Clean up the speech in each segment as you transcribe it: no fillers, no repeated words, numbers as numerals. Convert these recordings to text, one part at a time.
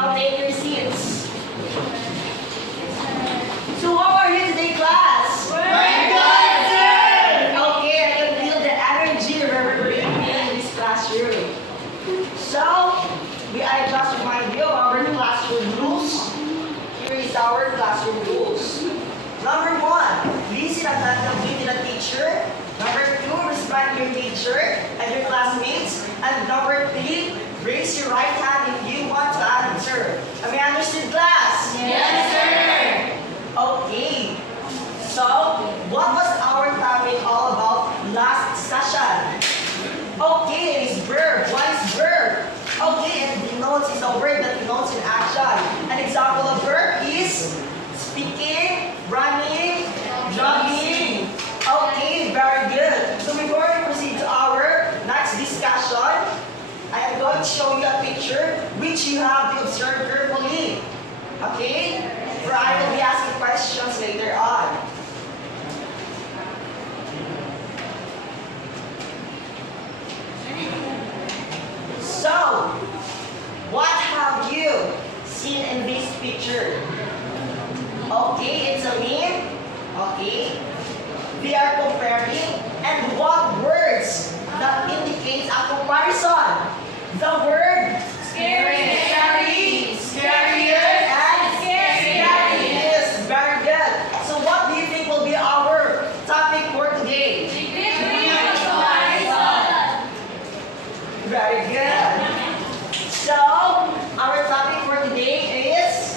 Now take your seats. So how are you today, class? We're good, sir! Okay, I can feel the energy reverberating in this classroom. So, I just remind you of our classroom rules. Here is our classroom rules. Number 1, listen attentively to the teacher. Number 2, respect your teacher and your classmates. And number 3, raise your right hand if you want to answer. Have you understood, class? Yes, sir! Okay. So, what was our topic all about last session? Okay, it is verb. What is verb? Okay, it denotes is a word that denotes an action. An example of verb is speaking, running, jogging. Okay, very good. So before we proceed to our next discussion, I am going to show you a picture which you have to observe carefully. Okay? For I will be asking questions later on. So, what have you seen in this picture? Okay, it's a meme. Okay. They are comparing. And what words that indicates a comparison? The word Scary. scary, scarier, and Scary. Yes, very good. So what do you think will be our topic for today? Very good. So, our topic for today is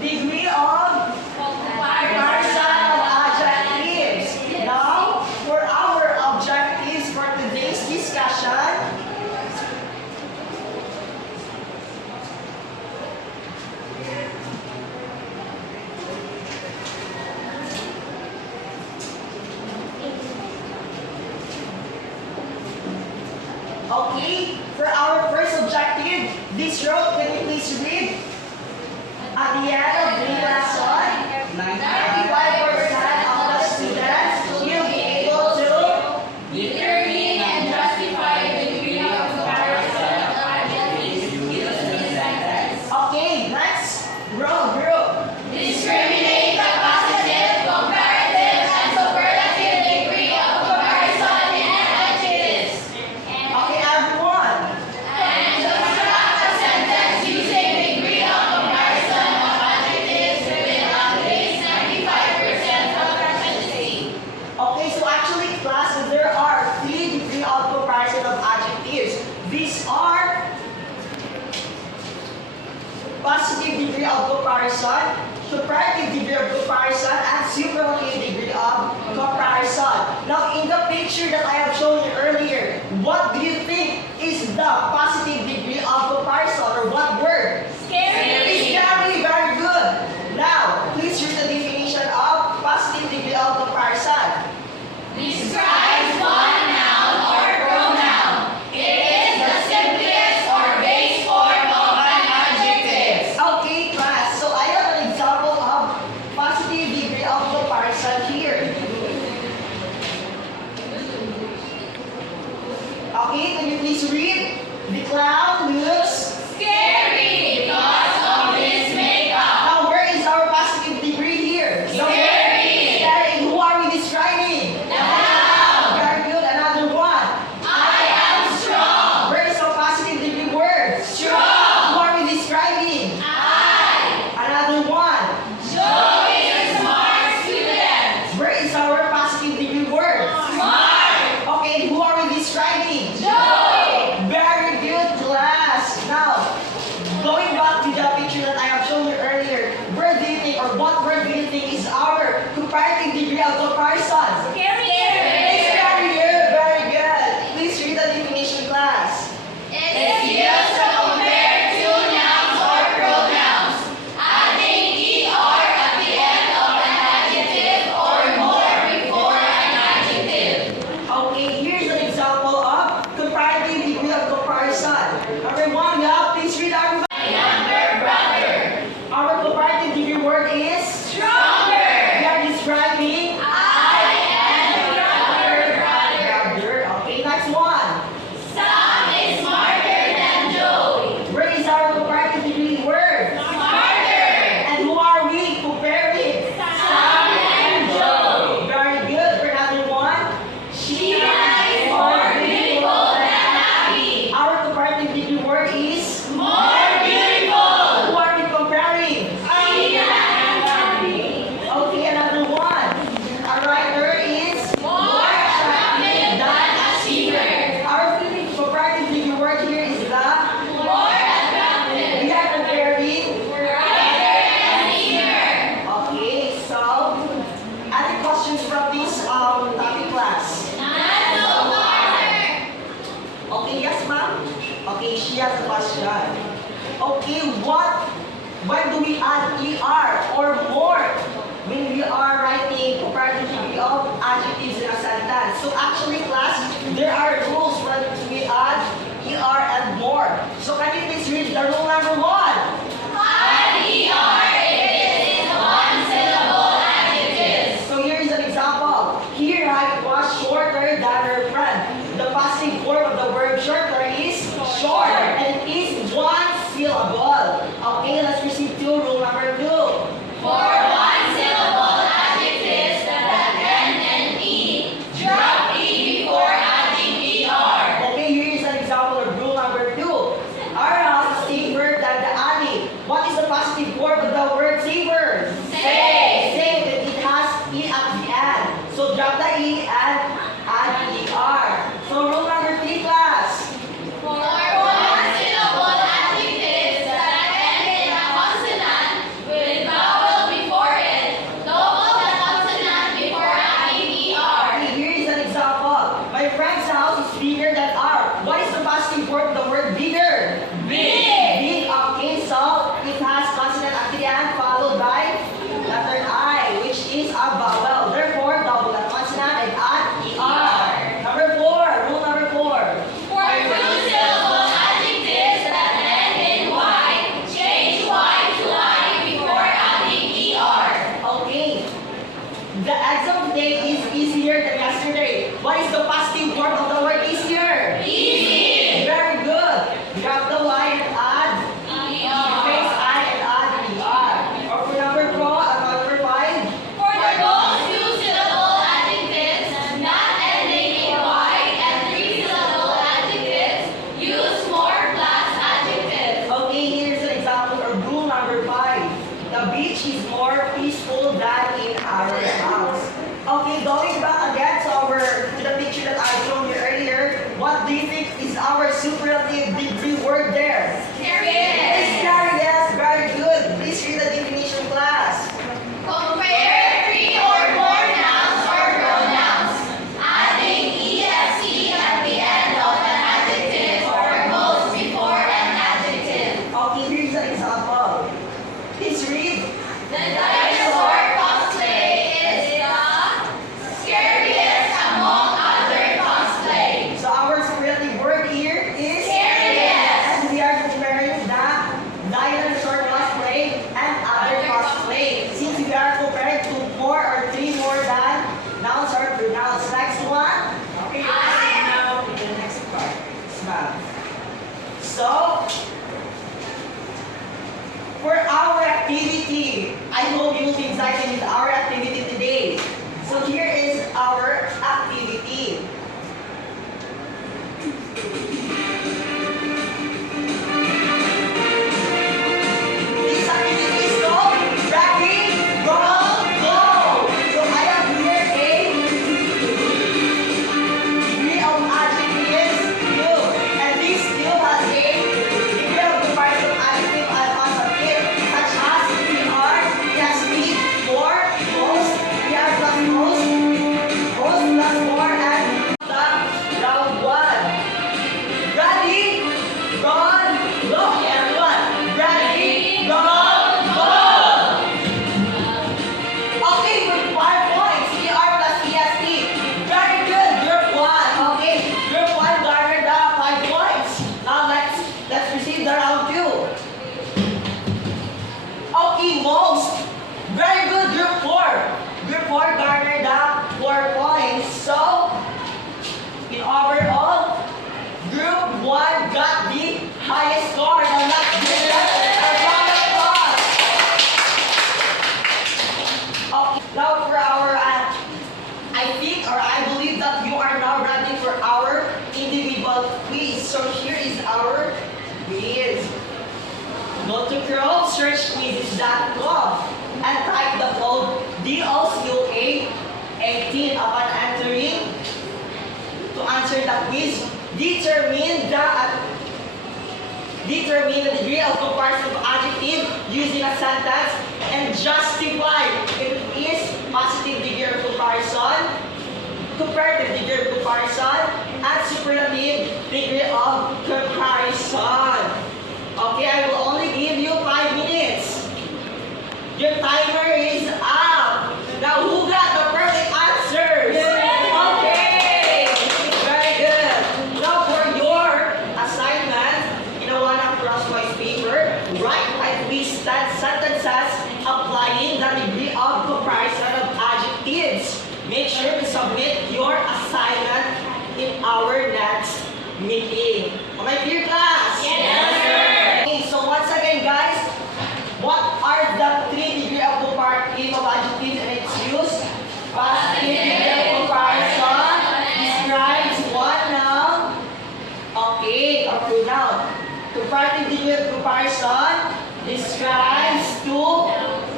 degree of comparison of adjectives. Now, for our objectives for today's discussion, okay, for our first objective, this row, can you please read? At the end of the lesson, 95% of the students will be able to Determine and justify the degree of comparison of adjectives used in the sentence. Okay, next row group. Discriminate the positive, comparative, and superlative degree of comparison in adjectives. Okay, everyone. And construct a sentence using degree of comparison of adjectives. she has a question. Okay, when do we add ER or more when we are writing comparative degree of adjectives in a sentence? So actually, class, there are rules when we add ER and more. So can you please read the rule number 1? Add ER if it is one-syllable adjectives. So here is an example. He was shorter than her friend. The passive form of the verb shorter is short, and it is one syllable. Okay, let's proceed to rule number 2. For one-syllable adjectives that end in E, drop E before adding ER. Okay, here is an example of rule number 2. Our house is safer than the alley. What is the positive form of the word safer? Safe. Safe, and it has E at the end. So drop the E and add ER. So rule number 3, class. For one-syllable adjectives that end in a consonant with vowel before it, double the consonant before adding ER. Okay, here is an example. My friend's house is bigger than ours. What is the positive form of the word bigger? Big. Big. Okay, so it has consonant at the end followed by letter I, which is a vowel. Therefore, double the consonant and add ER. Number 4. Rule number 4. For two-syllable adjectives that end in Y, change Y to I before adding ER. Okay. The exam today is easier than yesterday. What is the positive form of the word easier? Easy. Very good. Drop the Y and add face I and add ER. Or for number 4, number 5. For those two-syllable adjectives not ending in Y and three-syllable adjectives, use more plus adjectives. Okay, here's an example of rule number 5. The beach is more peaceful than in our house. Okay, going back again to the picture that I showed you earlier, what do you think is our superlative degree word there? It's carry, yes, very good. Please read the definition, class. Compare three or more nouns or pronouns, adding ESE at the end of an adjective or most before an adjective. Okay, here's an example. Please read. The dinosaur cosplay is the scariest among other cosplay. So our superlative word here is Scariest. and we are comparing the dinosaur cosplay and other cosplay. Since we are comparing to more or 3 more than nouns or pronouns. Next one. Okay, now in the next part. Smile. So for our activity, I hope you will be excited with our activity today. So here is our activity. This activity is called Ready, Roll, Go. So I have here a degree of adjectives skill. And this skill has a degree of comparison of adjective and substantive, such as ER, ESP, for, most, ER plus most plus more, and the round 1. Ready, run, go. Everyone, ready, run, go. Okay, with 5 points, ER plus ESP. Very good, group 1. Okay, group 1 garnered the 5 points. Now let's proceed the round 2. Okay, most. Very good, group 4. Group 4 garnered the 4 points. So, in overall, group 1 got the highest score. Now let's give them a round of applause. Okay, now for our, I think or I believe that you are now ready for our individual quiz. So here is our quiz. Go to Chrome, search quizzes.com and type the code DOCUA18 upon entering. To answer the quiz, determine the degree of comparison of adjective used in a sentence and justify if it is positive degree of comparison, comparative degree of comparison, and superlative degree of comparison. adjective and its use. Positive degree of comparison describes one noun. Okay, or pronoun. Comparative degree of comparison describes two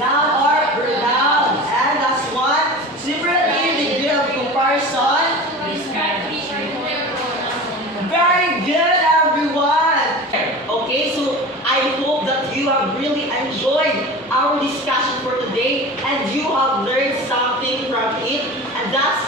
noun or pronoun. And last one, superlative degree of comparison. Very good, everyone. Okay, so I hope that you have really enjoyed our discussion for today and you have learned something from it. And that's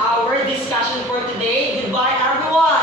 our discussion for today. Goodbye, everyone.